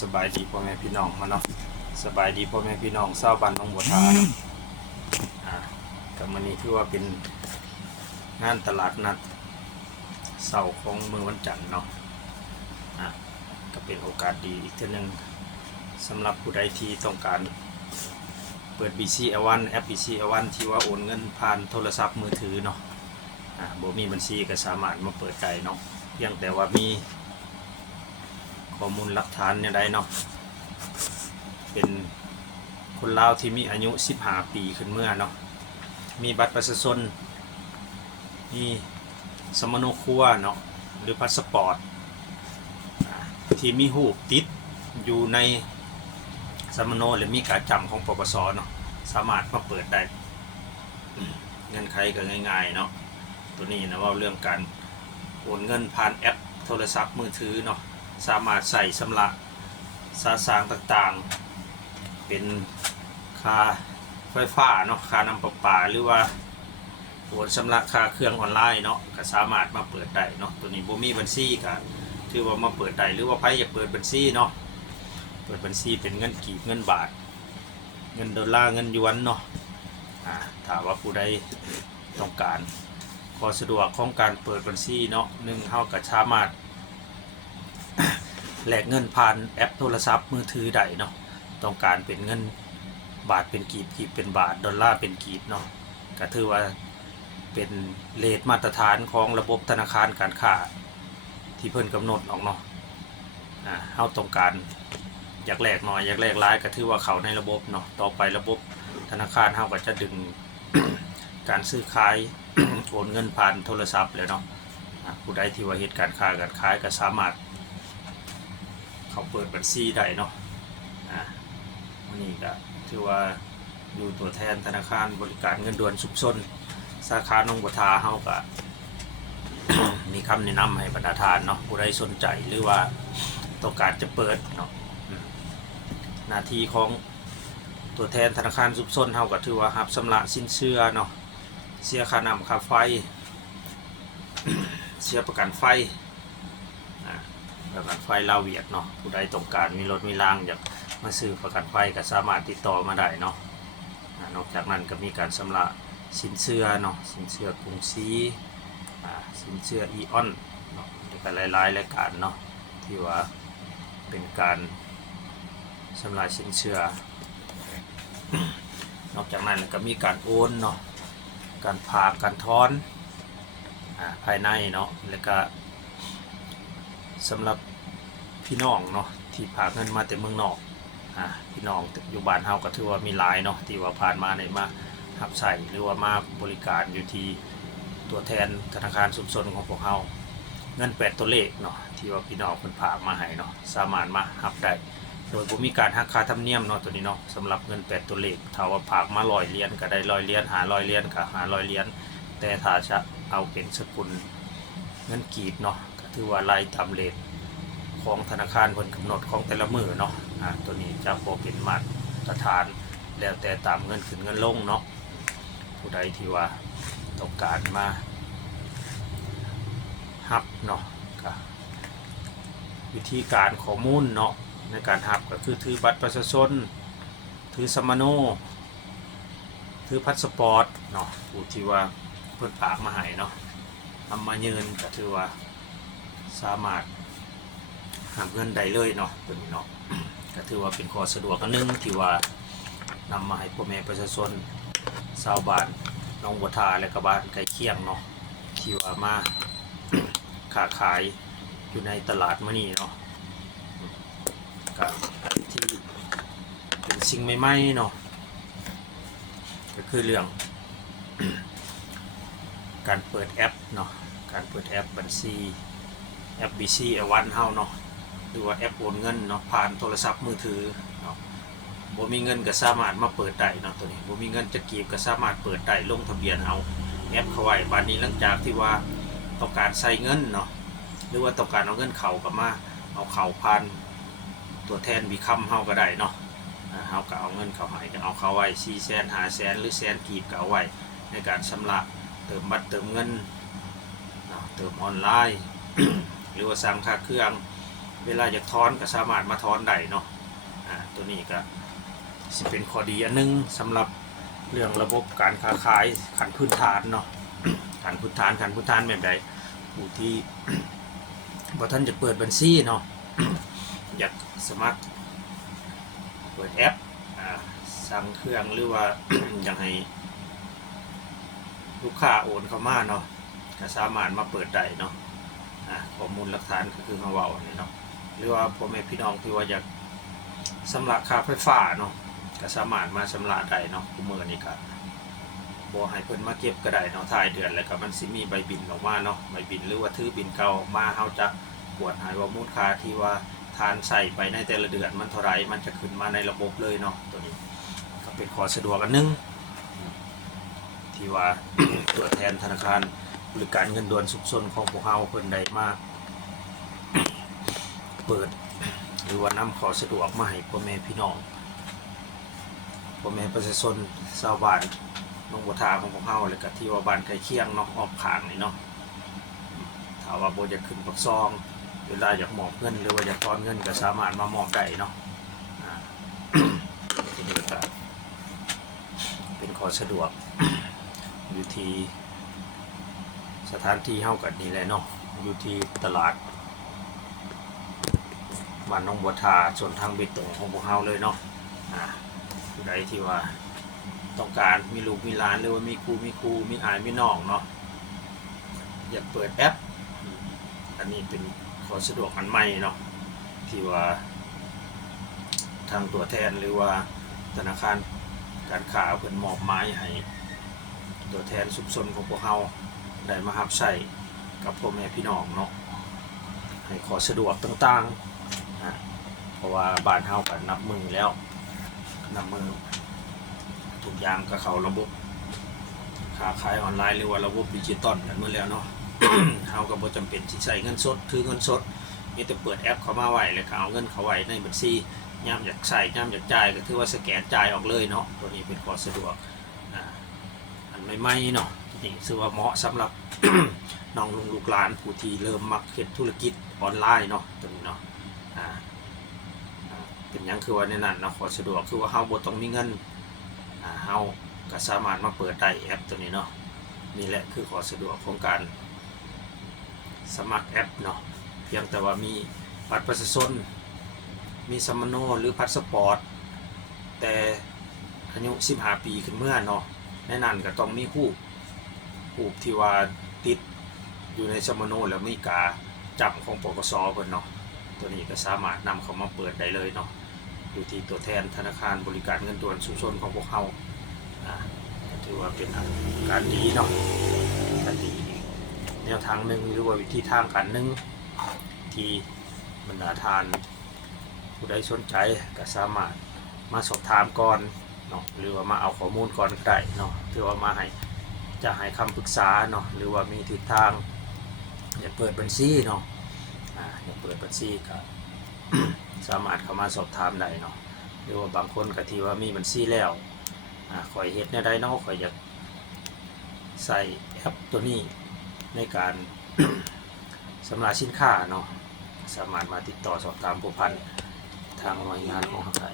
สบายดีพ่อแม่พี่น้องมาเนาะสบายดีพ่อแม่พี่น้องชาวบ้านหนองบัวทาเนาะกับมื้อนี้ถือว่าเป็นงานตลาดนัดเสาร์ของมื้อวันจันทร์เนาะก็เป็นโอกาสดีอีกเทื่อนึงสำหรับผู้ใดที่ต้องการเปิด BCL1 แอป BCL1 ที่ว่าโอนเงินผ่านโทรศัพท์มือถือเนาะบ่มีบัญชีก็สามารถมาเปิดได้เนาะเพียงแต่ว่ามีข้อมูลหลักฐานอย่างใดเนาะเป็นคนลาวที่มีอายุ15 ปีขึ้นเมื่อเนาะมีบัตรประชาชนมีสมโนครัวเนาะหรือพาสปอร์ตที่มีรูปติดอยู่ในสมโนหรือมีการจำของปปสเนาะสามารถมาเปิดได้เงื่อนไขก็ง่ายๆเนาะตัวนี้นะว่าเรื่องการโอนเงินผ่านแอปโทรศัพท์มือถือเนาะสามารถใส่สำหรับสาสางต่างๆเป็นค่าไฟฟ้าเนาะค่าน้ำประปาหรือว่าโอนสำหรับค่าเครื่องออนไลน์เนาะก็สามารถมาเปิดได้เนาะตัวนี้บ่มีบัญชีก็ถือว่ามาเปิดได้หรือว่าใครอยากเปิดบัญชีเนาะเปิดบัญชีเป็นเงินกีบเงินบาทเงินดอลลาร์เงินหยวนเนาะถ้าว่าผู้ใดต้องการขอสะดวกของการเปิดบัญชีเนาะเฮาก็สามารถแลกเงินผ่านแอปโทรศัพท์มือถือได้เนาะต้องการเป็นเงินบาทเป็นกีบกีบเป็นบาทดอลลาร์เป็นกีบเนาะก็ถือว่าเป็นเรทมาตรฐานของระบบธนาคารการค้าที่เพิ่นกำหนดออกเนาะเฮาต้องการอยากแลกหน่อยอยากแลกหลายก็ถือว่าเข้าในระบบเนาะต่อไประบบธนาคารเฮาก็จะดึง การซื้อขาย โอนเงินผ่านโทรศัพท์เลยเนาะผู้ใดที่ว่าเหตุการณ์ค้าการขายก็สามารถเขาเปิดบัญชีได้เนาะนี่ก็ถือว่าอยู่ตัวแทนธนาคารบริการเงินด่วนชุมชนสาขาหนองบัวทาเฮาก็ มีคำแนะนำให้บรรดาทานเนาะผู้ใดสนใจหรือว่าต้องการจะเปิดเนาะหน้าที่ของตัวแทนธนาคารชุมชนเฮาก็ถือว่ารับชำระสินเชื่อเนาะเสียค่าน้ำค่าไฟ เสียประกันไฟประกันไฟลาวเวียดเนาะผู้ใดต้องการมีรถมีรางอยากมาซื้อประกันไฟก็สามารถติดต่อมาได้เนาะนอกจากนั้นก็มีการชำระสินเชื่อเนาะสินเชื่อกรุงศรีสินเชื่ออีออนเนาะแล้วก็หลายๆรายการเนาะที่ว่าเป็นการชำระสินเชื่อนอกจากนั้นก็มีการโอนเนาะการฝากการถอนภายในเนาะแล้วก็สำหรับพี่น้องเนาะที่ฝากเงินมาแต่เมืองนอกพี่น้องอยู่บ้านเฮาก็ถือว่ามีหลายเนาะที่ว่าผ่านมาในมารับใช้หรือว่ามาบริการอยู่ที่ตัวแทนธนาคารชุมชนของพวกเฮาเงิน8ตัวเลขเนาะที่ว่าพี่น้องเพิ่นฝากมาให้เนาะสามารถมารับได้โดยบ่มีการหักค่าธรรมเนียมเนาะตัวนี้เนาะสำหรับเงิน8ตัวเลขถ้าว่าฝากมา100เหรียญก็ได้100เหรียญ500เหรียญก็500เหรียญแต่ถ้าจะเอาเป็นสกุลเงินกีบเนาะก็ถือว่าไล่ตามเรทของธนาคารเพิ่นกำหนดของแต่ละมื้อเนาะตัวนี้จะบ่เป็นมาตรฐานแล้วแต่ตามเงินขึ้นเงินลงเนาะผู้ใดที่ว่าต้องการมาฮับเนาะก็วิธีการข้อมูลเนาะในการฮับก็คือถือบัตรประชาชนถือสมโนถือพาสปอร์ตเนาะผู้ที่ว่าเพิ่นฝากมาให้เนาะทำมายืนก็ถือว่าสามารถหักเงินได้เลยเนาะตัวนี้เนาะ ก็ถือว่าเป็นข้อสะดวกอันนึงที่ว่านำมาให้พ่อแม่ประชาชนชาวบ้านหนองบัวทาและก็บ้านใกล้เคียงเนาะที่ว่ามา ค้าขายอยู่ในตลาดมื้อนี้เนาะก็ที่เป็นสิ่งใหม่ๆเนาะก็คือเรื่อง การเปิดแอปเนาะการเปิดแอปบัญชีแอป BCL1 เฮาเนาะหรือว่าแอปโอนเงินเนาะผ่านโทรศัพท์มือถือเนาะบ่มีเงินก็สามารถมาเปิดได้เนาะตัวนี้บ่มีเงินจะกีบก็สามารถเปิดได้ลงทะเบียนเอาแอปเข้าไว้บัดนี้หลังจากที่ว่าต้องการใส่เงินเนาะหรือว่าต้องการเอาเงินเข้าก็มาเอาเข้าผ่านตัวแทนบีคัมเฮาก็ได้เนาะเฮาก็เอาเงินเข้าให้ก็เอาเข้าไว้400,000 500,000หรือ100,000กีบก็เอาไว้ในการชำระเติมบัตรเติมเงินเติมออนไลน์ หรือว่าสั่งค่าเครื่อง เวลาอยากถอนก็สามารถมาถอนได้เนาะตัวนี้ก็สิเป็นข้อดีอันนึงสำหรับเรื่องระบบการค้าขายขั้นพื้นฐานเนาะ ขั้นพื้นฐานแบบใดผู้ที่ บ่ท่านจะเปิดบัญชีเนาะ อยากสมัครเปิดแอปสั่งเครื่องหรือว่า อยากให้ลูกค้าโอนเข้ามาเนาะก็สามารถมาเปิดได้เนาะข้อมูลหลักฐานก็คือมาเว้านี่เนาะหรือว่าพ่อแม่พี่น้องที่ว่าอยากชำระค่าไฟฟ้าเนาะก็สามารถมาชำระได้เนาะทุกมื้อนี้ก็บ่ให้เพิ่นมาเก็บก็ได้เนาะท้ายเดือนแล้วก็มันสิมีใบบิลออกมาเนาะใบบิลหรือว่าถือบิลเก่าออกมาเฮาจะกวดหายว่ามูลค่าที่ว่าทานใส่ไปในแต่ละเดือนมันเท่าไหร่มันจะขึ้นมาในระบบเลยเนาะตัวนี้ก็เป็นข้อสะดวกอันนึงที่ว่า ตัวแทนธนาคารบริการเงินด่วนสุขสนของพวกเฮาเพิ่นได้มาเปิดหรือว่านำข้อสะดวกมาให้พ่อแม่พี่น้องพ่อแม่ประชาชนชาวบ้านน้องบัวทาของพวกเฮาแล้วก็ที่ว่าบ้านใกล้เคียงเนาะออกข้างนี่เนาะถ้าว่าบ่อยากขึ้นปักซองเวลาอยากมอบเงินหรือว่าอยากถอนเงินก็สามารถมามอบได้เนาะทีนี้ก็เป็นข้อสะดวก อยู่ที่สถานที่เฮากันนี่แหละเนาะอยู่ที่ตลาดบ้านน้องบัวทาส่วนทางเบตงของพวกเฮาเลยเนาะผู้ใดที่ว่าต้องการมีลูกมีหลานหรือว่ามีครูมีอายมีน้องเนาะอยากเปิดแอปอันนี้เป็นข้อสะดวกอันใหม่เนาะที่ว่าทางตัวแทนหรือว่าธนาคารการค้าเพิ่นมอบหมายให้ตัวแทนชุมชนของพวกเฮาได้มารับใช้กับพ่อแม่พี่น้องเนาะให้ขอสะดวกต่างๆเพราะว่าบ้านเฮาก็นับมือแล้วนับมือทุกอย่างก็เข้าระบบค้าขายออนไลน์หรือว่าระบบดิจิตอลกันหมดแล้วเนาะ เฮาก็บ่จำเป็นสิใช้เงินสดถือเงินสดมีแต่เปิดแอปเข้ามาไว้แล้วก็เอาเงินเข้าไว้ในบัญชียามอยากใช้ยามอยากจ่ายก็ถือว่าสแกนจ่ายออกเลยเนาะตัวนี้เป็นข้อสะดวกอันใหม่ๆเนาะนี่ถือว่าเหมาะสำหรับ น้องลุงลูกหลานผู้ที่เริ่มมักเฮ็ดธุรกิจออนไลน์เนาะตัวนี้เนาะเป็นหยังคือว่าในนั้นเนาะข้อสะดวกคือว่าเฮาบ่ต้องมีเงินเฮาก็สามารถมาเปิดได้แอปตัวนี้เนาะนี่แหละคือข้อสะดวกของการสมัครแอปเนาะเพียงแต่ว่ามีบัตรประชาชนมีสมโนหรือพาสปอร์ตแต่อายุ15 ปีขึ้นเมื่อเนาะในนั้นก็ต้องมีรูปที่ว่าติดอยู่ในสมโนแล้วมีกาจับของปกสเพิ่นเนาะตัวนี้ก็สามารถนำเข้ามาเปิดได้เลยเนาะอยู่ที่ตัวแทนธนาคารบริการเงินด่วนชุมชนของพวกเฮาถือว่าเป็นการดีเนาะการดีแนวทางหนึ่งหรือว่าวิธีทางการหนึ่งที่บรรดาทานผู้ใดสนใจก็สามารถมาสอบถามก่อนเนาะหรือว่ามาเอาข้อมูลก่อนก็ได้เนาะถือว่ามาให้คำปรึกษาเนาะหรือว่ามีทิศทางอยากเปิดบัญชีเนาะอยากเปิดบัญชีก็ สามารถเข้ามาสอบถามได้เนาะหรือว่าบางคนก็ที่ว่ามีบัญชีแล้วข่อยเฮ็ดแนวใดเนาะข่อยอยากใส่แอปตัวนี้ในการ สำหรับสินค้าเนาะสามารถมาติดต่อสอบถามผู้พันทางหน่วยงานของเราได้